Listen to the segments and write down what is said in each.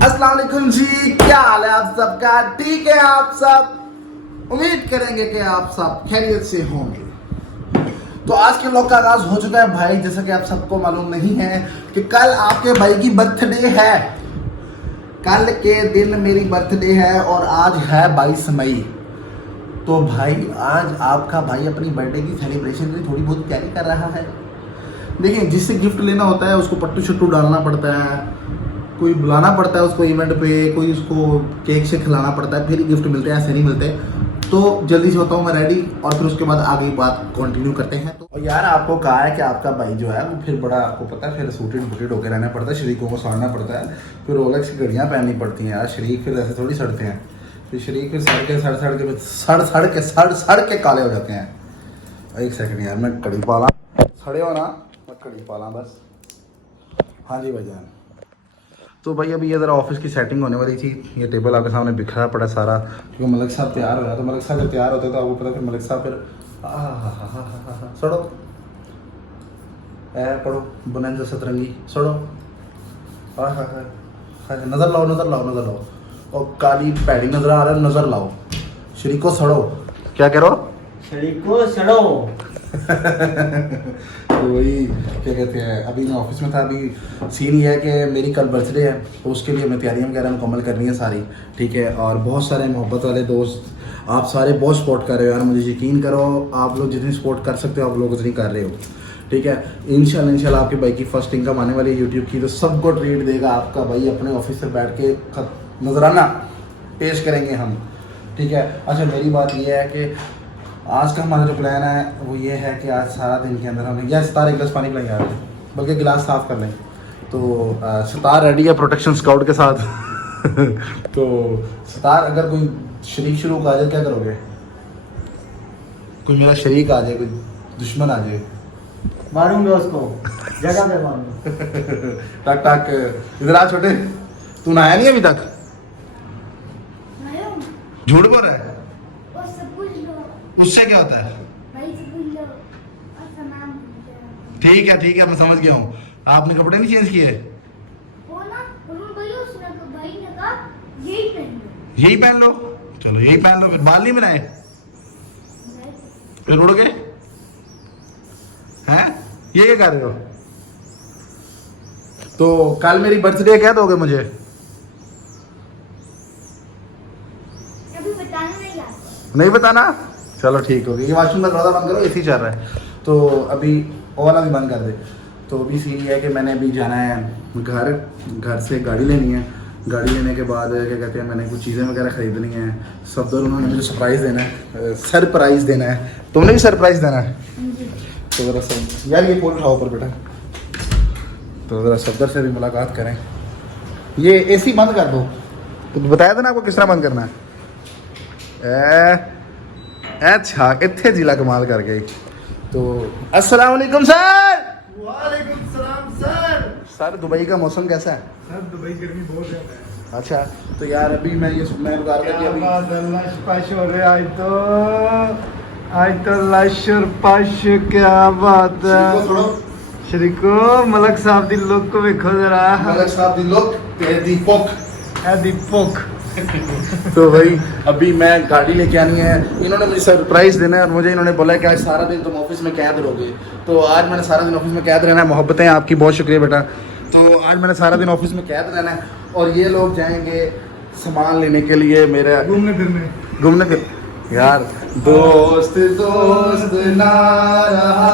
अस्सलाम वालेकुम जी, क्या हाल है आप सबका? ठीक है आप सब? उम्मीद करेंगे कि आप सब खैरियत से होंगे। तो आज के व्लॉग का आगाज हो चुका है भाई। जैसा कि आप सबको मालूम नहीं है कि कल आपके भाई की बर्थडे है। कल के दिन मेरी बर्थडे है और आज है 22 मई। तो भाई आज आपका भाई अपनी बर्थडे की सेलिब्रेशन भी थोड़ी बहुत तैयारी कर रहा है। देखिए, जिससे गिफ्ट लेना होता है उसको पट्टू शट्टू डालना पड़ता है, कोई बुलाना पड़ता है उसको इवेंट पे, कोई उसको केक से खिलाना पड़ता है, फिर गिफ्ट मिलते हैं, ऐसे नहीं मिलते। तो जल्दी से होता हूँ मैं रेडी और फिर उसके बाद आगे की बात कंटिन्यू करते हैं। तो यार आपको कहा है कि आपका भाई जो है वो फिर बड़ा, आपको पता है, फिर सूटेड बूटेड होकर रहना पड़ता है, शरीकों को साड़ना पड़ता है, फिर रोलेक्स की घड़ियाँ पहननी पड़ती हैं यार। शरीक फिर ऐसे थोड़ी सड़ते हैं, फिर शरीक फिर सड़ के काले हो जाते हैं। एक सेकंड यार, मैं कड़ी पाला, सड़े हो ना, मैं कड़ी पाला बस। हाँ जी भाईजान। तो भाई अभी ये ज़रा ऑफिस की सेटिंग होने वाली थी। ये टेबल आपके सामने बिखरा पड़ा सारा, क्योंकि मलिक साहब तैयार हो गया। तो मलिक साहब जब तैयार होते तो आपको पता, फिर मलिक साहब फिर सड़ो ए पढ़ो बुनंद सतरंगी सड़ो, नज़र लाओ नज़र लाओ नज़र लाओ, और काली पैडी नज़र आ रहा है, नज़र लाओ, शरीक को सड़ो। क्या कह रहे हो? शरीक को सड़ो। तो वही क्या कहते हैं, अभी मैं ऑफिस में था। अभी सीन ये है कि मेरी कल बर्थडे है, तो उसके लिए मैं तैयारियां वगैरह मुकम्मल करनी है सारी, ठीक है। और बहुत सारे मोहब्बत वाले दोस्त, आप सारे बहुत सपोर्ट कर रहे हो यार, मुझे यकीन करो, आप लोग जितनी सपोर्ट कर सकते हो आप लोग उतनी कर रहे हो, ठीक है। इंशाल्लाह आपके भाई की फर्स्ट इनकम आने वाली है यूट्यूब की, तो सबको ट्रीट देगा आपका भाई, अपने ऑफिस से बैठ के नजराना पेश करेंगे हम, ठीक है। अच्छा, मेरी बात ये है कि आज का हमारा जो प्लान है वो ये है कि आज सारा दिन के अंदर हमें या सितार एक गिलास पानी पिलाएंगे यार, बल्कि गिलास साफ कर लें। तो सितार रेडी है प्रोटेक्शन स्काउट के साथ। तो सितार, अगर कोई शरीक शुरू आ जाए क्या करोगे? कोई मेरा शरीक आ जाए, कोई दुश्मन आ जाए, मारूंगा उसको, जगह पे मारूंगा। टक टक, इधर आ छोटे, तू नहाया नहीं अभी तक? झूठ बोल रहा है? उससे क्या होता है? ठीक है मैं समझ गया हूँ। आपने कपड़े नहीं चेंज किए? यही पहन लो, चलो यही पहन लो, फिर बाल नहीं बनाए, फिर उड़ गए हैं? ये क्या कर रहे हो? तो कल मेरी बर्थडे क्या दोगे मुझे? नहीं बताना? चलो ठीक हो गया। ये वॉशरूम का दरवाजा बंद करो, एसी चल रहा है, तो अभी वो वाला भी बंद कर दे। तो अभी सीन ये है कि मैंने अभी जाना है घर से गाड़ी लेनी है। गाड़ी लेने के बाद क्या कहते हैं, मैंने कुछ चीज़ें वगैरह ख़रीदनी है। सब दर उन्होंने मुझे सरप्राइज़ देना है, सरप्राइज़ देना है। तुमने भी सरप्राइज़ देना है? तो ज़रा सब यार, ये फोन उठाओ ऊपर बेटा। तो ज़रा सफदर से भी मुलाकात करें। ये एसी बंद कर दो। तो बताया था ना आपको किस तरह बंद करना है। अच्छा, इतने जिला कमाल कर गई। तो अस्सलाम वालेकुम सर। वालेकुम सलाम सर। सर दुबई का मौसम कैसा है? सर दुबई गर्मी बहुत ज़्यादा है। अच्छा, तो यार अभी मैं बता रहा था कि अभी पाश हो रहे आज तो लशर पाश, क्या बात है। शरीको मलक साहब दी लुक को देखो जरा। मलक साहब दी लुक ते दी पोक है दी पोक। तो भाई अभी मैं गाड़ी लेके आनी है। इन्होंने मुझे सरप्राइज़ देना है और मुझे इन्होंने बोला है कि आज सारा दिन तुम ऑफिस में कैद रहोगे। तो आज मैंने सारा दिन ऑफिस में कैद रहना है। मोहब्बतें आपकी, बहुत शुक्रिया बेटा। तो आज मैंने सारा दिन ऑफिस में कैद रहना है और ये लोग जाएंगे सामान लेने के लिए, मेरे घूमने फिर यार। दोस्त दोस्त ना रहा,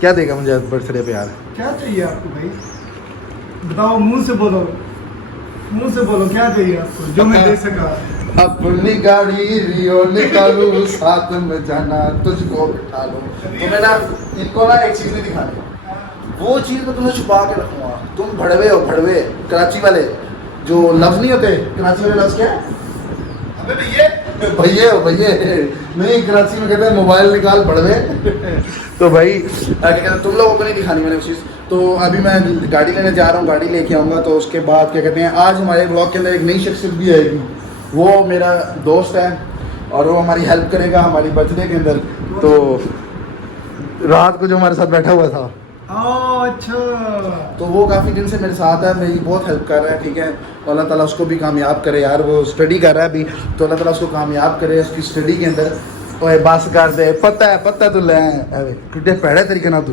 क्या देगा मुझे बर्थडे पे यार? क्या चाहिए आपको भाई, बताओ, मुंह से बोलो क्या चाहिए आपको, जो मैं दे सका। अपनी गाड़ी रियो निकालू, साथ में जाना तुझको बिठा लो। तो मैं ना इनको ना एक चीज़ नहीं दिखानी, वो चीज़ मैं तुम्हें छुपा के रखूँगा। तुम भड़वे हो, भड़वे कराची वाले, जो लफ्ज़ नहीं होते कराची वाले लफ्ज़ क्या है? अबे भैया नहीं, कराची में कहते हैं मोबाइल निकाल भड़वे। तो भाई क्या कहते हैं, तुम लोगों को नहीं दिखानी मैंने चीज़। तो अभी मैं गाड़ी लेने जा रहा हूँ, गाड़ी लेके आऊँगा। तो उसके बाद क्या कहते हैं, आज हमारे ब्लॉग के अंदर एक नई शख्सियत भी आएगी। वो मेरा दोस्त है और वो हमारी हेल्प करेगा हमारी बर्थडे के अंदर। तो रात को जो हमारे साथ बैठा हुआ था, अच्छा। तो वो काफ़ी दिन से मेरे साथ है, मेरी बहुत हेल्प कर रहा है, ठीक है। तो अल्लाह ताला उसको भी कामयाब करे यार, वो स्टडी कर रहा है अभी, तो अल्लाह ताला उसको कामयाब करे उसकी स्टडी के अंदर। ओए बस कर दे, पता तू ले टूटे पैड़े तरीके ना तू,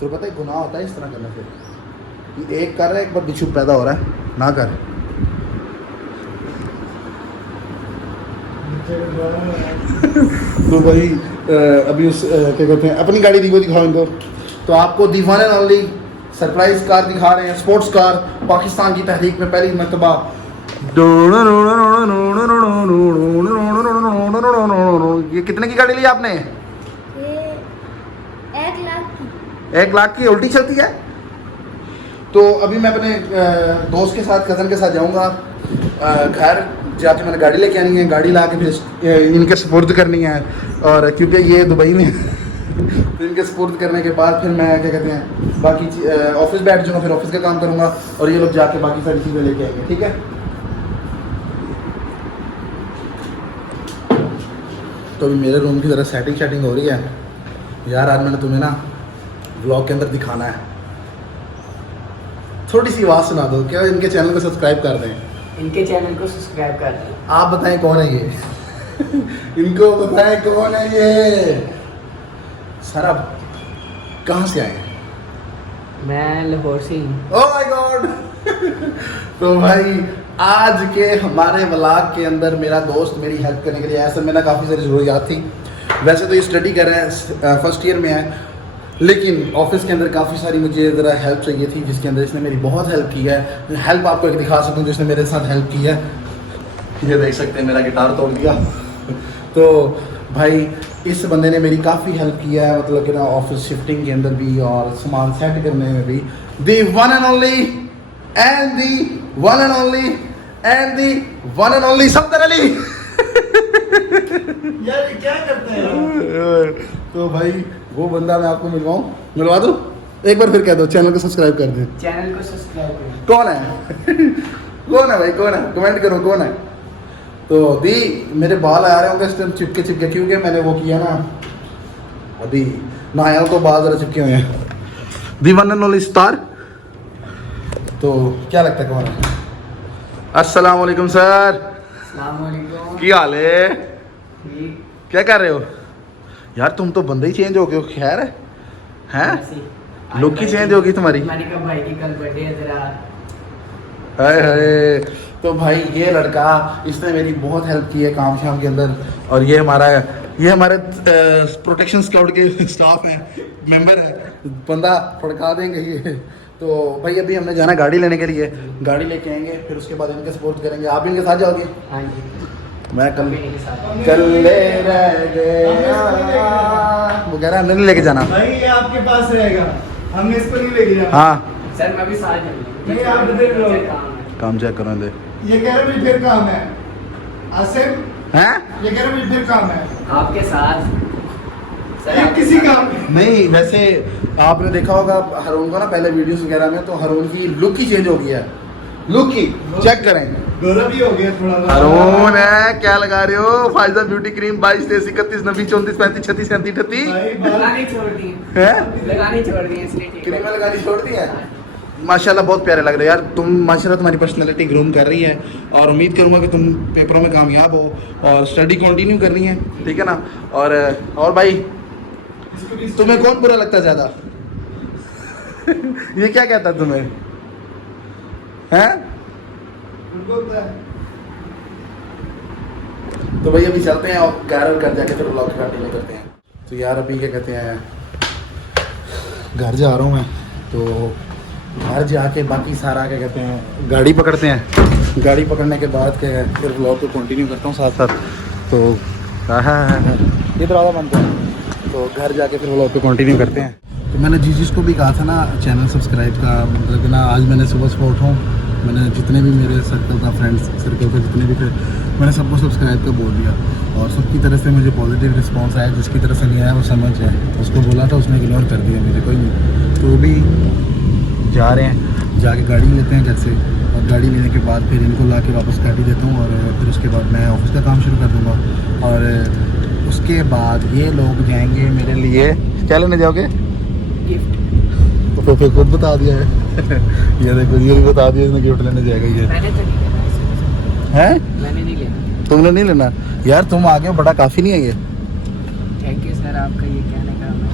तो पता है गुनाह होता है इस तरह करना। फिर एक कर रहा है, एक बार बिच्छू पैदा हो रहा है, ना कर। तो भाई अभी उस क्या कहते हैं, अपनी गाड़ी दिखाओ इनको। तो आपको the one and only surprise car दिखा रहे हैं, स्पोर्ट्स कार, पाकिस्तान की तहरीक में पहली मरतबा। ये कितने की गाड़ी ली आपने? ये 1 लाख की। 1 लाख की उल्टी चलती है। तो अभी मैं अपने दोस्त के साथ, कज़न के साथ जाऊंगा घर, जाके मैंने गाड़ी लेके आनी है, गाड़ी ला के फिर इनके सपुर्द करनी है, और क्योंकि ये दुबई में तो इनके सपुर्द करने के बाद फिर मैं क्या कहते हैं बाकी ऑफिस बैठ जाऊँगा, फिर ऑफिस का काम करूँगा, और ये लोग जाके बाकी सारी चीज़ें लेके आएंगे, ठीक है। तो अभी मेरे रूम की ज़रा सेटिंग हो रही है यार। आज मैंने तुम्हें ना व्लॉग के अंदर दिखाना है, थोड़ी सी आवाज़ सुना दो, क्या इनके चैनल को सब्सक्राइब कर दें। इनके चैनल को सब्सक्राइब कर दें। आप बताएं कौन है ये इनको बताएं कौन है ये। सर आप कहाँ से आए? मैं लाहौर से हूँ। Oh my God. तो भाई आज के हमारे व्लॉग के अंदर मेरा दोस्त मेरी हेल्प करने के लिए आया। सर मैंने काफ़ी सारी ज़रूरियात थी, वैसे तो ये स्टडी कर रहे हैं, फर्स्ट ईयर में है, लेकिन ऑफिस के अंदर काफ़ी सारी मुझे ज़रा हेल्प चाहिए थी, जिसके अंदर इसने मेरी बहुत हेल्प की है। हेल्प आपको एक दिखा सकता हूँ जिसने मेरे साथ हेल्प की है। ये देख सकते हैं मेरा गिटार तोड़ दिया। तो भाई इस बंदे ने मेरी काफ़ी हेल्प किया है, मतलब कि ना ऑफिस शिफ्टिंग के अंदर भी और सामान सेट करने में भी। The one and only and the one and only and the one and only Safdar Ali. यार ये क्या करते हैं? तो भाई वो बंदा मैं आपको मिलवा दूँ। एक बार फिर कह दो, चैनल को सब्सक्राइब कर दें। चैनल को सब्सक्राइब करें। कौन है? कौन है भाई, कौन है? कमेंट करो कौन है। तो दी मेरे बाल आ रहे होंगे इस टाइम चिपके क्योंकि मैंने वो किया ना, अभी नहाया तो बाल जरा चिपके हुए हैं। दी वन एंड ओनली स्टार। तो क्या लगता है कौन है? अस्सलाम वालेकुम सर। अस्सलाम वालेकुम। की हाल है? ठीक। क्या कर रहे हो यार? तुम तो बंदे ही चेंज हो गए हो। खैर है हैं? लुक ही चेंज होगी तुम्हारी। मैंने कहा भाई की कल बर्थडे है, जरा हाय हाय। तो भाई ये लड़का, इसने मेरी बहुत हेल्प की है काम शाम के अंदर, और ये हमारे प्रोटेक्शन स्क्वाड के स्टाफ हैं, मेंबर है, बंदा फड़का देंगे ये। तो भाई अभी हमने जाना गाड़ी लेने के लिए, गाड़ी लेके आएंगे, फिर उसके बाद इनके सपोर्ट करेंगे। आप भी इनके साथ जाओगे? हाँ जी। मैं कल के साथ। कल ले रह गया, वो कह रहा है हमने नहीं लेके जाना। भाई ये आपके पास रहेगा, हमने इसको नहीं लेके जाना। हाँ सर मैं भी साथ जाऊंगा। नहीं, आप देख लो। काम चेक करो दे ये कह रहे मुझे फिर काम है। आसिम हैं? ये कह रहे मुझे फिर काम है। आपके साथ सर, ये आपके किसी साथ। काम नहीं, वैसे आपने देखा होगा हरून का ना पहले वीडियोस वगैरह में, तो हरून की लुक ही चेंज हो गया है। लुक ही चेक करें। गौरव भी हो गया थोड़ा। हरून है, क्या लगा रहे हो? फाइजा ब्यूटी क्रीम 22 23 31 29 34 35 36 37 38 भाई बाल लगानी छोड़ दी है। लगानी छोड़ दी इसलिए ठीक क्रीम लगानी छोड़ दी है। माशाल्लाह बहुत प्यारे लग रहे हो यार तुम। माशाल्लाह तुम्हारी पर्सनैलिटी ग्रूम कर रही है, और उम्मीद करूंगा कि तुम पेपरों में कामयाब हो और स्टडी कंटिन्यू करनी है, ठीक है ना। और भाई तुम्हें कौन बुरा लगता है ज़्यादा? ये क्या कहता है तुम्हें? हैं? तो भाई अभी चलते हैं और घर जाके फिर ब्लॉग कंटिन्यू करते हैं। तो यार अभी क्या कहते हैं, घर जा रहा हूँ मैं, तो घर जाके बाकी सारा क्या कहते हैं गाड़ी पकड़ते हैं। गाड़ी पकड़ने के बाद क्या है फिर ब्लॉग को कंटिन्यू करता हूँ साथ साथ। तो ये दरवाज़ा बंद है, तो घर जाके फिर ब्लॉग को कंटिन्यू करते हैं। तो मैंने जिसको भी कहा था ना चैनल सब्सक्राइब का, मतलब कि ना आज मैंने सुबह उठाऊँ, मैंने जितने भी मेरे सर्कल था, फ्रेंड्स सर्कल के जितने भी थे, मैंने सबको सब्सक्राइब का बोल दिया, और सबकी तरफ से मुझे पॉजिटिव रिस्पांस आया। जिसकी तरफ से नहीं आया वो समझ जाए, उसको बोला था उसने इग्नोर कर दिया मुझे, कोई नहीं। तो भी जा रहे हैं, जाके गाड़ी लेते हैं घर से, और गाड़ी लेने के बाद फिर इनको ला के वापस गाड़ी देता हूँ, और फिर उसके बाद मैं ऑफिस का काम शुरू कर दूँगा। और उसके बाद ये लोग जाएंगे मेरे लिए, क्या लेने जाओगे? तो फिर खुद बता दिया है। ये देखो ये भी बता दिया इसने गिफ्ट लेने जाएगा ये मैंने तो नहीं लेना है। मैंने नहीं लेना। तुमने नहीं लेना यार, तुम आगे हो, बड़ा काफी नहीं है ये। थैंक यू सर, आपका ये कहने का मैं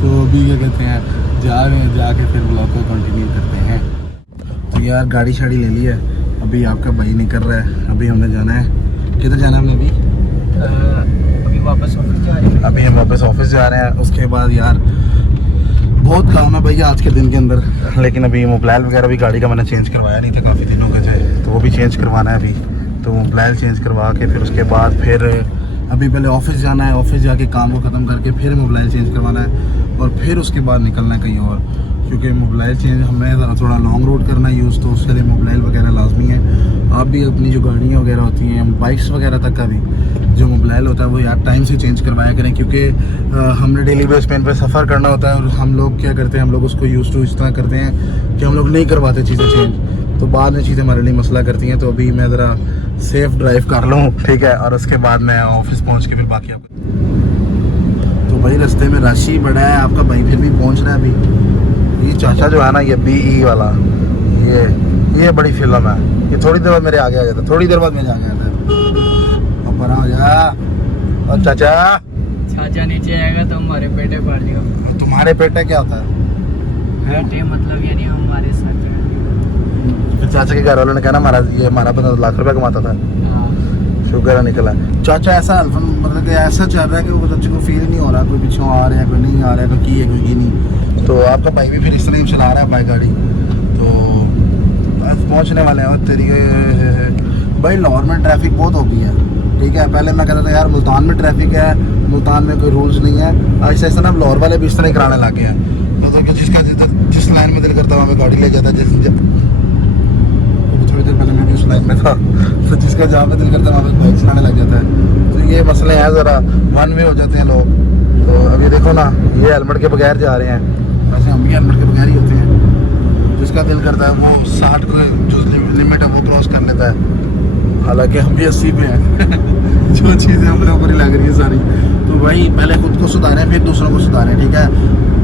तो अभी क्या कहते हैं, जा रहे हैं, जाके फिर ब्लॉग को कंटिन्यू करते हैं। तो यार गाड़ी शाड़ी ले ली है, अभी आपका भाई निकल रहा है, अभी हमने जाना है, किधर जाना है हमने अभी? अभी वापस ऑफिस जा रहे हैं। अभी हम वापस ऑफिस जा रहे हैं। उसके बाद यार बहुत काम है भैया आज के दिन के अंदर, लेकिन अभी मोबाइल वगैरह भी गाड़ी का मैंने चेंज करवाया नहीं था काफ़ी दिनों के जाए, तो वो भी चेंज करवाना है अभी। तो मोबाइल चेंज करवा के फिर उसके बाद फिर अभी पहले ऑफिस जाना है, ऑफिस जाके काम को ख़त्म करके फिर मोबाइल चेंज करवाना है और फिर उसके बाद निकलना है कहीं और, क्योंकि मोबाइल चेंज हमें ज़रा थोड़ा लॉन्ग रूट करना है यूज़, तो उसके लिए मोबाइल वगैरह लाजमी है। आप भी अपनी जो गाड़ियाँ वगैरह होती हैं, बाइक्स वगैरह तक का भी जो मोबाइल होता है वो यार टाइम से चेंज करवाया करें, क्योंकि हमने डेली बेस पे इन पर सफ़र करना होता है और हम लोग क्या करते हैं, हम लोग उसको यूज़ टू इस तरह करते हैं कि हम लोग नहीं करवाते चीज़ें चेंज, तो बाद में चीज़ें हमारे लिए मसला करती हैं। तो अभी मैं ज़रा सेफ ड्राइव कर लूँ, ठीक है, और उसके बाद मैं ऑफिस पहुँच के फिर बाकी आपको। तो भाई रास्ते में रश ही बड़ा है, आपका भाई फिर भी पहुँच रहा है अभी। ये चाचा जो है ना, ये BE वाला, ये बड़ी फिल्म है, ये थोड़ी देर बाद मेरे आगे आ जाता है, थोड़ी देर बाद मेरे आगे आता है। ऊपर आ जा और चाचा नीचे आएगा तो हमारे पेटे पड़ जाएगा। तुम्हारे पेटे क्या होता है? पेटे मतलब यानी हमारे साथ है। फिर चाचा के घर वालों ने कहना हमारा बंदा लाख रुपया कमाता था, शुगर निकला। चाचा ऐसा मतलब कि ऐसा चल रहा है कि वो चाचा को फील नहीं हो रहा, कोई पीछे आ रहा है, कोई नहीं आ रहा है, कोई की है कोई की नहीं। तो आपका भाई भी फिर इस तरह ही चला रहा है बाइक गाड़ी। तो बस पहुँचने वाले हैं। और तेरी भाई लाहौर में ट्रैफिक बहुत हो गई है, ठीक है। पहले मैं कहता था यार मुल्तान में ट्रैफिक है, मुल्तान में कोई रूल्स नहीं है, ऐसा ऐसा ना लाहौर वाले भी इस तरह कराने लगे हैं। मतलब कि जिस लाइन में दिल करता वहाँ पे गाड़ी ले जाता है, थोड़ी देर पहले मैं भी उस लाइन में था, तो जिसका जहाँ पे दिल करता है वहाँ पे बाइक चलाने लग जाता है। तो ये मसले हैं, ज़रा वन वे हो जाते हैं लोग। तो अभी देखो ना, ये हेलमेट के बगैर जा रहे हैं, वैसे हम भी हेलमेट के बगैर ही होते हैं। जिसका दिल करता है वो 60 को जो लिमिट है वो क्रॉस कर लेता है, हालांकि हम भी 80 पे हैं। जो चीज़ें अपने ऊपर ही लग रही है सारी। तो वही पहले खुद को सुधारें फिर दूसरों को सुधारें, ठीक है।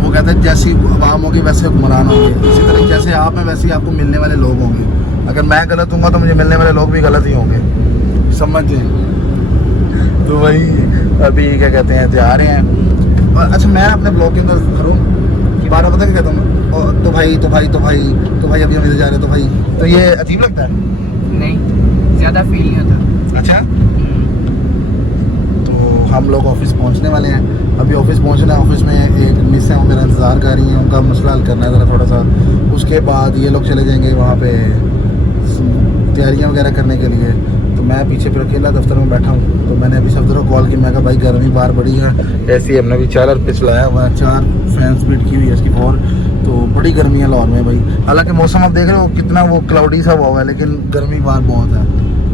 वो कहते हैं जैसी आवाम होगी वैसे हुक्मरान होंगे, इसी तरह जैसे आप हैं वैसे ही आपको मिलने वाले लोग होंगे। अगर मैं गलत हूँगा तो मुझे मिलने वाले लोग भी गलत ही होंगे, समझे। तो वही अभी क्या कहते हैं जा रहे हैं। और अच्छा मैं अपने ब्लॉग के अंदर करूँ कि 12 पता क्या कहता हूँ, तो भाई अभी हम इधर जा रहे हैं, तो भाई तो ये अजीब लगता है? नहीं, ज़्यादा फील नहीं होता। अच्छा, तो हम लोग ऑफिस पहुंचने वाले हैं, अभी ऑफिस पहुंचना है। ऑफिस में एक मिस है, वो मेरा इंतज़ार कर रही हैं, उनका मसला हल करना है ज़रा थोड़ा सा। उसके बाद ये लोग चले जाएंगे वहाँ पे तैयारियाँ वगैरह करने के लिए। तो मैं पीछे फिर अकेला दफ्तर में बैठा हूँ। तो मैंने अभी सफदर को कॉल की, मैं कहा भाई गर्मी बाहर बड़ी है, ऐसी हमने भी 4 पे चलाया हुआ है, 4 फैन स्पीड की हुई है इसकी 4। तो बड़ी गर्मी है लाहौर में भाई। हालांकि मौसम आप देख रहे हो कितना वो क्लाउडी सा हुआ है, लेकिन गर्मी बाहर बहुत है,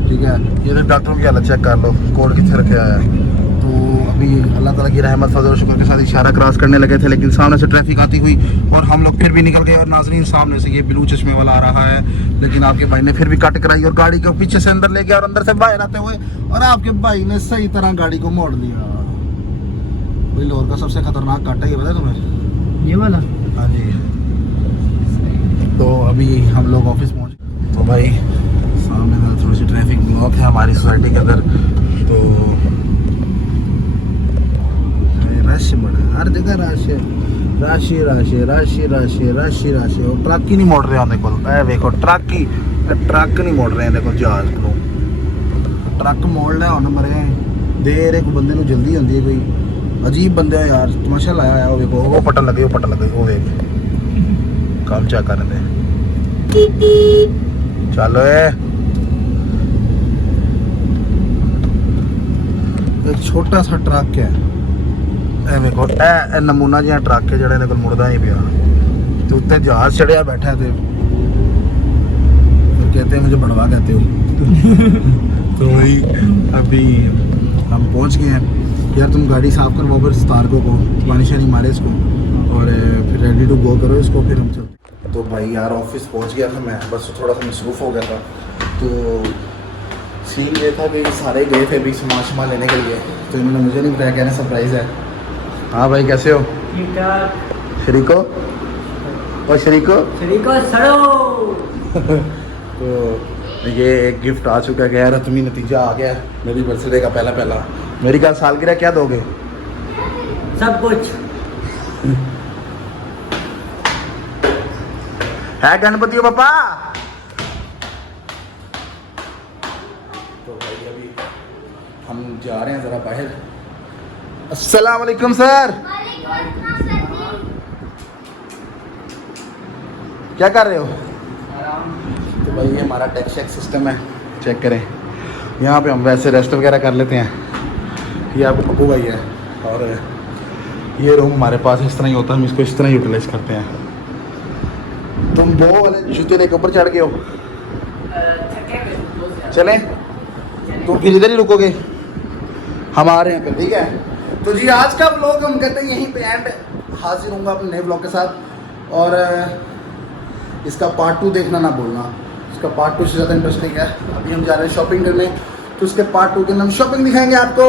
ठीक है। ये तो डॉक्टरों की हालत चेक कर लो, कोड कितने रखे आया है। तो अभी अल्लाह ताला की रहमत फजल और शुक्र के साथ इशारा क्रॉस करने लगे थे, लेकिन सामने से ट्रैफिक आती हुई और हम लोग फिर भी निकल गए। और नाजरीन सामने से ये ब्लू चश्मे वाला आ रहा है, लेकिन आपके भाई ने फिर भी कट कराई और गाड़ी को पीछे से अंदर ले गया और अंदर से बाहर आते हुए और आपके भाई ने सही तरह गाड़ी को मोड़ दिया। भाई लाहौर का सबसे खतरनाक कट है ये, पता है तुम्हें? ये वाला? हाँ जी। तो अभी हम लोग ऑफिस पहुँच, तो भाई सामने थोड़ी सी ट्रैफिक ब्लॉक है हमारी सोसाइटी के अंदर। तो रश बड़ा, हर जगह रश है, राशि और ट्रक ही नहीं मोड़ रहे हैं देखो। देखो ट्रक नहीं मोड़ रहे हैं, देखो जहाज को ट्रक मोड़ लिया होना मरे देर। एक बंदे को जल्दी होती है, कोई अजीब बंदे है यार, तमाशा लाया है। वो देखो वो पटन लगे, वो देख काम चा कर दे। चलो एक छोटा सा ट्रक है, देखो ए नमूना जिहा ट्रक है जो इन्हें मुड़दा नहीं पिया। तो उत्ते जहाज चढ़िया बैठा है, तो कहते हैं मुझे बड़वा कहते हो। तो वही अभी हम पहुंच गए हैं। यार तुम गाड़ी साफ करवाओ फिर तारकों को, पानी शानी मारे इसको और फिर रेडी टू गो करो इसको, फिर हम चलते। तो भाई यार ऑफिस पहुंच गया था मैं, बस थोड़ा सा मसरूफ़ हो गया था। तो सीन ये था कि सारे गए थे अभी सामान लेने के लिए, तो इन्होंने मुझे नहीं बताया, कहना सरप्राइज़ है। हाँ भाई कैसे हो? ठीक ठाक। शरीको और शरीको शरीको सड़ो। तो ये एक गिफ्ट आ चुका है, गैर तुम्हें नतीजा आ गया मेरी बर्थडे का पहला। मेरी क्या सालगिरह क्या दोगे? सब कुछ। है गणपति पापा। तो भाई अभी हम जा रहे हैं जरा बाहर। अस्सलाम वालेकुम सर, क्या कर रहे हो? तो भाई ये हमारा टैक्स चेक सिस्टम है, चेक करें। यहाँ पे हम वैसे रेस्ट वगैरह कर लेते हैं। ये आप अबू भाई है और ये रूम हमारे पास इस तरह ही होता है, हम इसको इस तरह यूटिलाइज करते हैं। तुम वो वाले जूते लेके ऊपर चढ़ गए हो, चलें? तुम फिर इधर ही रुकोगे, हम आ रहे हैं फिर, ठीक है? तो जी आज का व्लॉग हम कहते हैं यहीं पे एंड। हाजिर होऊंगा अपने नए व्लॉग के साथ, और इसका पार्ट 2 देखना ना भूलना। इसका पार्ट 2 से ज़्यादा इंटरेस्टिंग है। अभी हम जा रहे हैं शॉपिंग करने, तो उसके पार्ट 2 के अंदर हम शॉपिंग दिखाएंगे आपको।